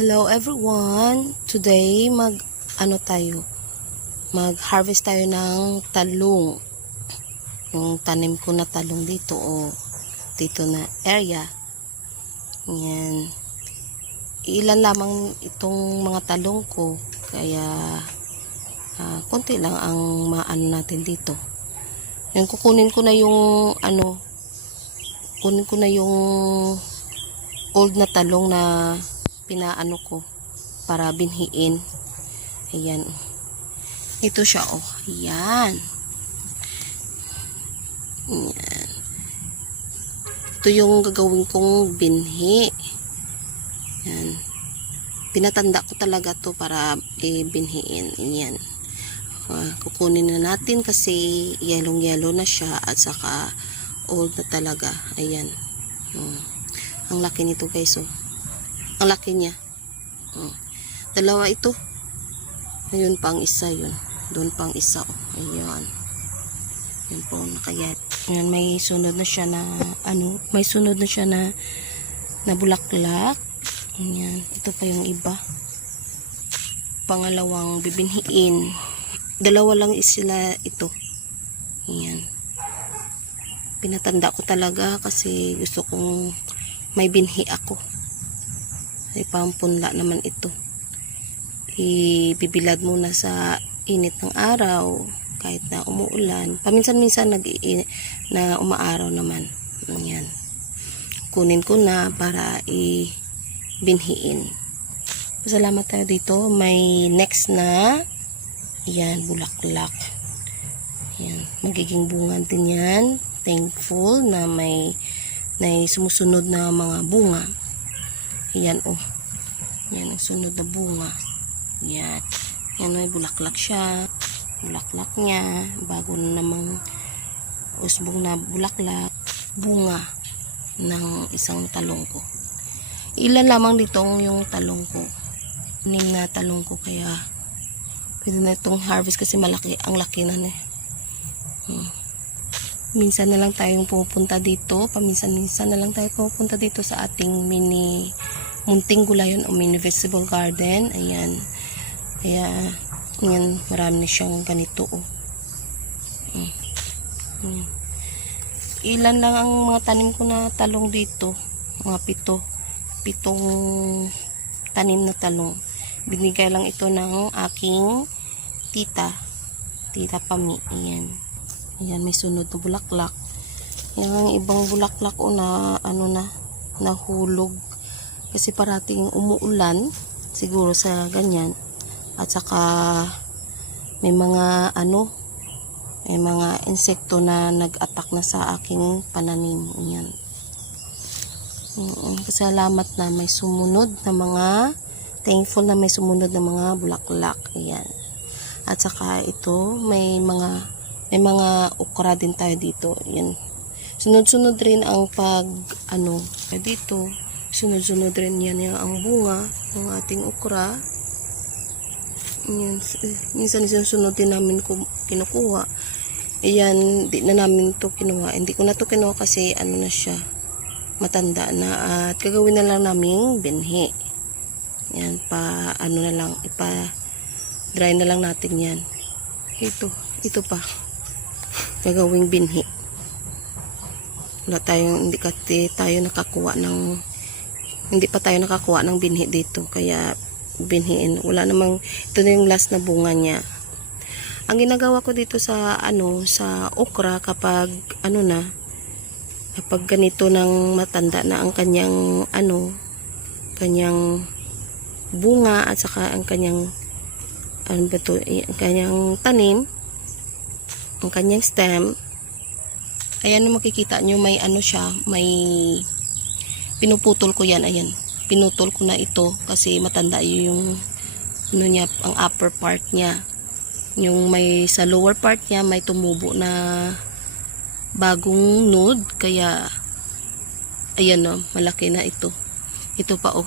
Hello everyone. Today mag ano tayo? Mag-harvest tayo ng talong. Yung tanim ko na talong dito o dito na area. Yan. Ilan lamang itong mga talong ko kaya ah, konti lang ang maano natin dito. Yan kukunin ko na yung ano kunin ko na yung old na talong na pinaano ko para binhiin. Ayan. Ito siya, oh. Ayan. Ayan. Ito yung gagawin kong binhi. Ayan. Pinatanda ko talaga to para eh, binhiin. Ayan. Ah, kukunin na natin kasi yelong-yellow na siya at saka old na talaga. Ayan. Hmm. Ang laki nito guys, oh. Ang laki niya. Oh. Dalawa ito. Ayun pang isa yun. Doon pang isa. Oh. Ayan. Yan po, nakayat. Yan, may sunod na siya na, ano, may sunod na siya na, na bulaklak. Ayan. Ito pa yung iba. Pangalawang bibinhiin. Dalawa lang is sila ito. Ayan. Pinatanda ko talaga kasi gusto kong may binhi ako. Ay pampunla naman ito. Ibibilad muna sa init ng araw kahit na umuulan. Paminsan-minsan nag na umaaraw naman. Yan. Kunin ko na para i-binhiin. Salamat tayo dito. May next na yan, bulaklak. Yan. Magiging bunga din yan. Thankful na may na sumusunod na mga bunga. Yan oh. Yan ang sunod na bunga. Yan. Yan ay bulaklak siya. Bulaklak niya. Bago na namang usbong na bulaklak. Bunga ng isang talong ko. Ilan lamang ditong yung talong ko. Ning na talong ko kaya pwede na itong harvest kasi malaki. Ang laki na na. Hmm. Minsan na lang tayong pupunta dito. Paminsan-minsan na lang tayo pupunta dito sa ating mini munting gulayon o mini vegetable garden. Ayan. Kaya, ayan, marami na siyang ganito. Oh. Ayan. Ilan lang ang mga tanim ko na talong dito. Mga pito. Pitong tanim na talong. Binigay lang ito ng aking tita. Tita Pami. Ayan. Ayan, may sunod na bulaklak. Yan ang ibang bulaklak o na ano na nahulog kasi parating umuulan siguro sa ganyan at saka may mga ano may mga insekto na nag-attack na sa aking pananim yan Salamat na may sumunod na mga thankful na may sumunod na mga bulaklak ayan at saka ito may mga may mga okra din tayo dito. Yan. Sunod-sunod rin ang pag, ano, dito. Sunod-sunod rin yan yung ang bunga ng ating okra. Yan. Minsan sunod din namin kinukuha. Ayan, di na namin to kinuha. Hindi ko na to kinuha kasi ano na siya, matanda na. At gagawin na lang namin binhi. Yan, pa, ano na lang, ipa, dry na lang natin yan. Ito, ito pa gagawing binhi. Wala tayong, hindi kasi tayo nakakuha ng, hindi pa tayo nakakuha ng binhi dito. Kaya, binhiin. Wala namang, ito na yung last na bunga niya. Ang ginagawa ko dito sa, ano, sa okra kapag, ano na, kapag ganito ng matanda na ang kanyang, ano, kanyang bunga at saka ang kanyang, ano ba to, eh, ang kanyang tanim, ang kanyang stem. Ayan makikita nyo, may ano siya, may pinuputol ko yan, ayan. Pinutol ko na ito kasi matanda yung ano niya, ang upper part niya. Yung may sa lower part niya, may tumubo na bagong node, kaya ayan o, malaki na ito. Ito pa o.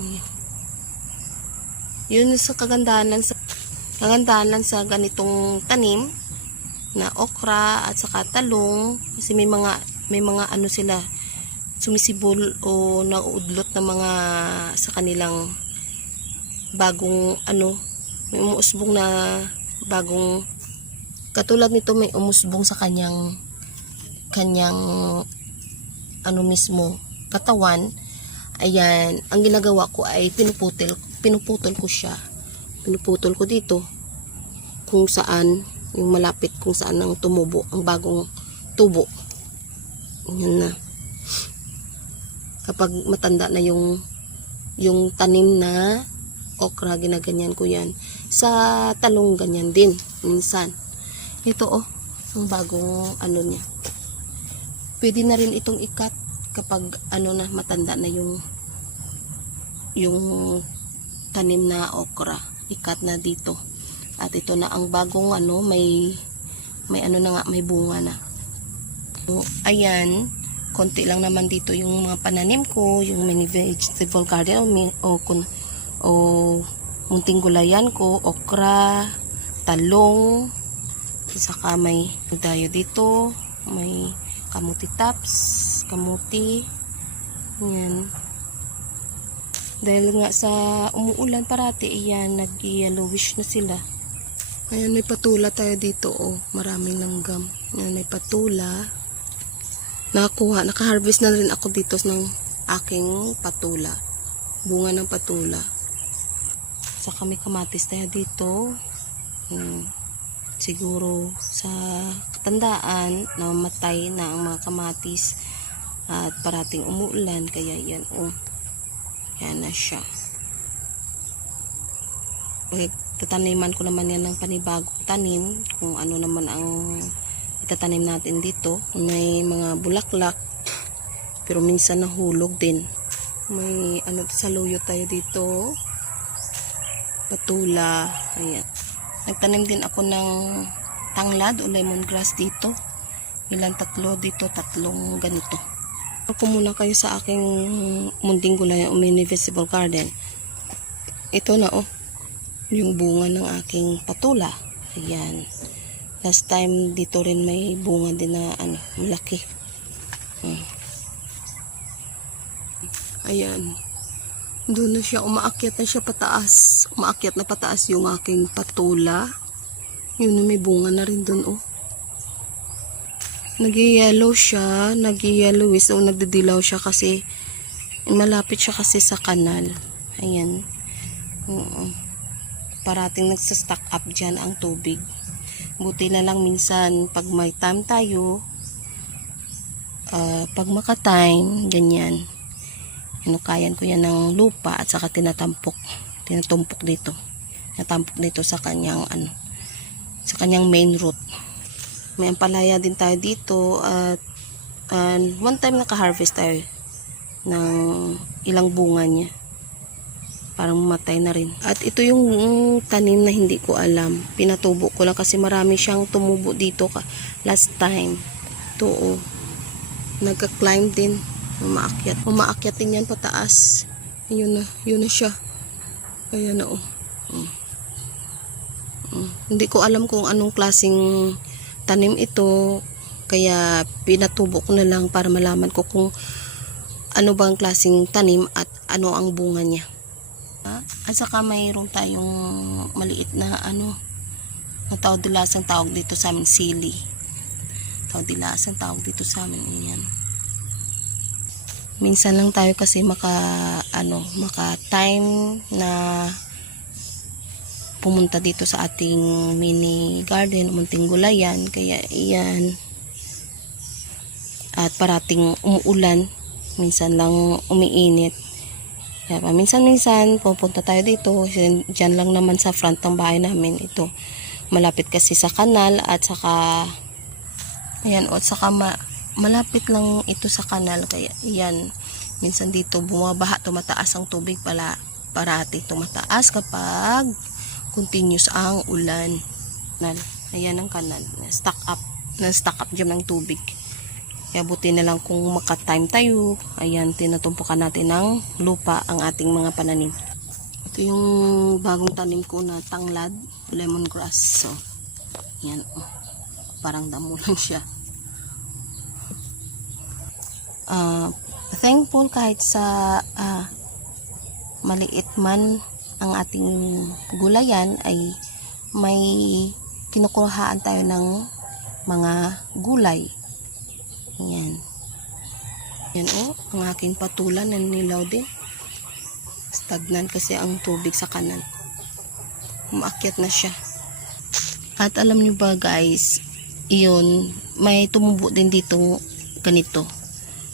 Ayan. Yun sa kagandahan lang sa kagandahan lang sa ganitong tanim na okra at saka talong kasi may mga may mga ano sila sumisibol o nauudlot na mga sa kanilang bagong ano, may umuusbong na bagong katulad nito may umusbong sa kanyang kanyang ano mismo katawan. Ayan ang ginagawa ko ay pinuputol pinuputol ko siya. Pinuputol ko dito kung saan yung malapit kung saan ang tumubo ang bagong tubo. Yan na kapag matanda na yung yung tanim na okra ginaganyan ko yan. Sa talong ganyan din minsan. Ito oh ang bagong ano niya. Pwede na rin itong ikat kapag ano na matanda na yung yung tanim na okra. Ikat na dito. At ito na ang bagong ano may may ano na nga may bunga na. So, ayan konti lang naman dito yung mga pananim ko yung mini vegetable garden o, o, o munting gulayan ko okra talong saka may dayo dito may kamuti tops kamuti yan. Dahil nga sa umuulan parati iyan nag-yellowish na sila. Ayan may patula tayo dito oh maraming langgam yan may patula nakakuha naka-harvest na rin ako dito ng aking patula. Bunga ng patula. Saka may kamatis tayo dito. Hmm, siguro sa katandaan namatay na ang mga kamatis at parating umuulan kaya yan oh. Yan na siya. Pag tataniman ko naman yan ng panibagong tanim kung ano naman ang itatanim natin dito. May mga bulaklak pero minsan nahulog din. May ano saluyo tayo dito. Patula ayan. Nagtanim din ako ng tanglad o lemongrass dito. Ilan tatlo dito tatlong ganito. Ako muna kayo sa aking munting gulay o mini vegetable garden. Ito na oh. Yung bunga ng aking patula. Ayan last time dito rin may bunga din na ano malaki. Hmm. ayan. Doon na siya. Umaakyat na siya pataas. Umaakyat na pataas yung aking patula. Yun may bunga na rin doon oh. Nag-yellow siya. Nag-yellowish o nagdidilaw siya kasi malapit siya kasi sa kanal. Ayan. Oo. parating nagsastock up dyan ang tubig buti na lang minsan pag may time tayo ah, pag maka-time ganyan. Inukayan ko yan ng lupa at saka tinatampok tinatumpok dito. Tinatampok dito sa kanyang ano sa kanyang main root may ampalaya din tayo dito at and one time naka-harvest tayo ng ilang bunga niya parang matay na rin. At ito yung tanim na hindi ko alam. Pinatubo ko lang kasi marami siyang tumubo dito ka last time. Ito oh. Nagka-climb din. Umaakyat. Umaakyat din yan pataas. Yun na yun na siya. Ayan na oh. Mm. Mm. hindi ko alam kung anong klasing tanim ito. Kaya pinatubo ko na lang para malaman ko kung ano bang klasing tanim at ano ang bunga niya Ah, at saka mayroon tayong maliit na ano na tawag dilasang tawag dito sa amin sili. Tawag dilasang tawag dito sa amin yan minsan lang tayo kasi maka ano maka time na pumunta dito sa ating mini garden munting gulayan kaya iyan at parating umuulan minsan lang umiinit kaya paminsan-minsan pupunta tayo dito dyan lang naman sa front ng bahay namin. Ito malapit kasi sa kanal at saka ayan o saka ma, malapit lang ito sa kanal. Kaya yan minsan dito bumabaha tumataas ang tubig pala parati tumataas kapag continuous ang ulan. Ayan ang kanal. Stock up na stock up dyan ng tubig kaya buti na lang kung maka-time tayo ayan tinatumpukan natin ng lupa ang ating mga pananim ito yung bagong tanim ko na tanglad lemongrass so yan oh. parang damo lang siya uh, thankful kahit sa ah, maliit man ang ating gulayan ay may kinukuhaan tayo ng mga gulay. Yan. Yan o, ang aking patulan nanilaw din. Stagnan kasi ang tubig sa kanan. Umaakyat na siya. At alam nyo ba guys, iyon, may tumubo din dito ganito.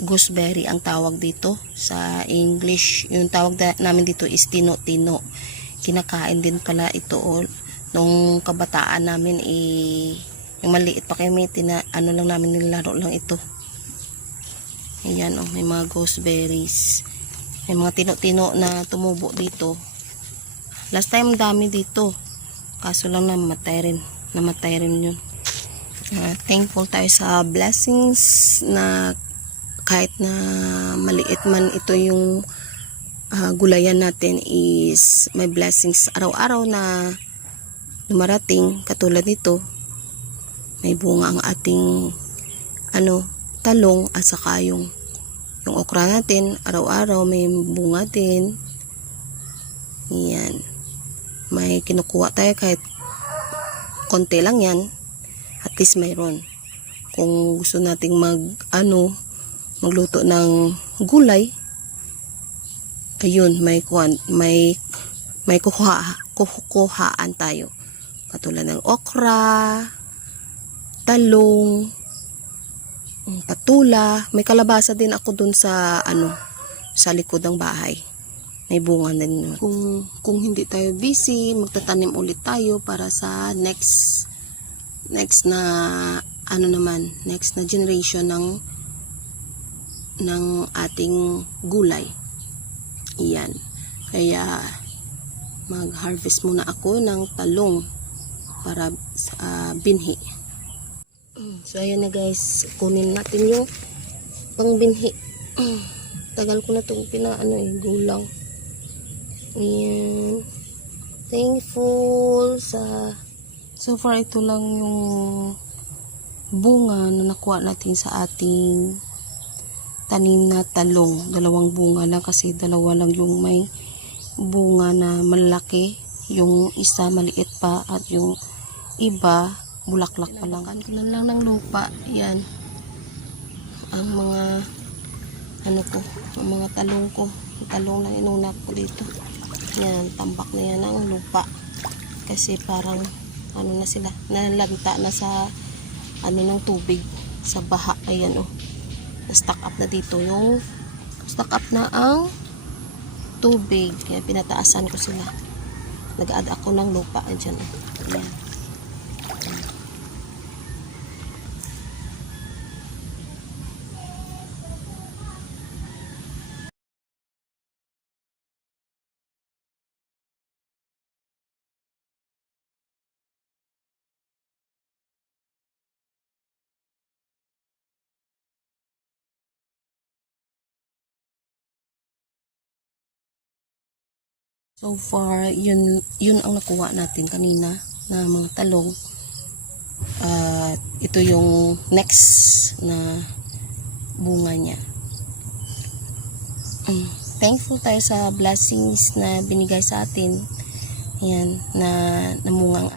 Gooseberry ang tawag dito sa English. Yung tawag namin dito is tino-tino. Kinakain din pala ito o nung kabataan namin eh yung maliit pa kami tina, ano lang namin nilaro lang ito. Ayan oh, may mga gooseberries. May mga tino-tino na tumubo dito. Last time dami dito. Kaso lang namatay rin. Namatay rin yun. Ah, thankful tayo sa blessings na kahit na maliit man ito yung ah, gulayan natin is may blessings araw-araw na dumarating katulad nito may bunga ang ating ano talong at saka yung yung okra natin. Araw-araw may bunga din. Yan. May kinukuha tayo kahit konti lang yan. At least mayroon. Kung gusto nating mag ano magluto ng gulay ayun may kuhan, may may kuha kukuhaan tayo. Katulad ng okra talong mm, patula may kalabasa din ako dun sa ano sa likod ng bahay may bunga din. Kung, kung hindi tayo busy, magtatanim ulit tayo para sa next next na ano naman, next na generation ng ng ating gulay. Iyan. Kaya mag-harvest muna ako ng talong para sa binhi. So ayan na guys, kunin natin yung pangbinhi. Tagal ko na itong pinaano eh, gulang. Ayan. Thankful sa... So far, ito lang yung bunga na nakuha natin sa ating tanim na talong. Dalawang bunga lang kasi dalawa lang yung may bunga na malaki. Yung isa maliit pa at yung iba bulaklak pa lang. Na lang ng lupa. Yan. Ang mga ano ko, ang mga talong ko. Yung talong na inuna ko dito. Yan, tambak na yan ang lupa. Kasi parang ano na sila, nalanta na sa ano ng tubig sa baha. Ayan oh. Na-stock up na dito yung stock up na ang tubig. Kaya pinataasan ko sila. Nag-add ako ng lupa. Ayan oh. Ayan. So far, yun, yun ang nakuha natin kanina na mga talong. At ito yung next na bunga niya. Mm, Thankful tayo sa blessings na binigay sa atin. Ayan, na namungang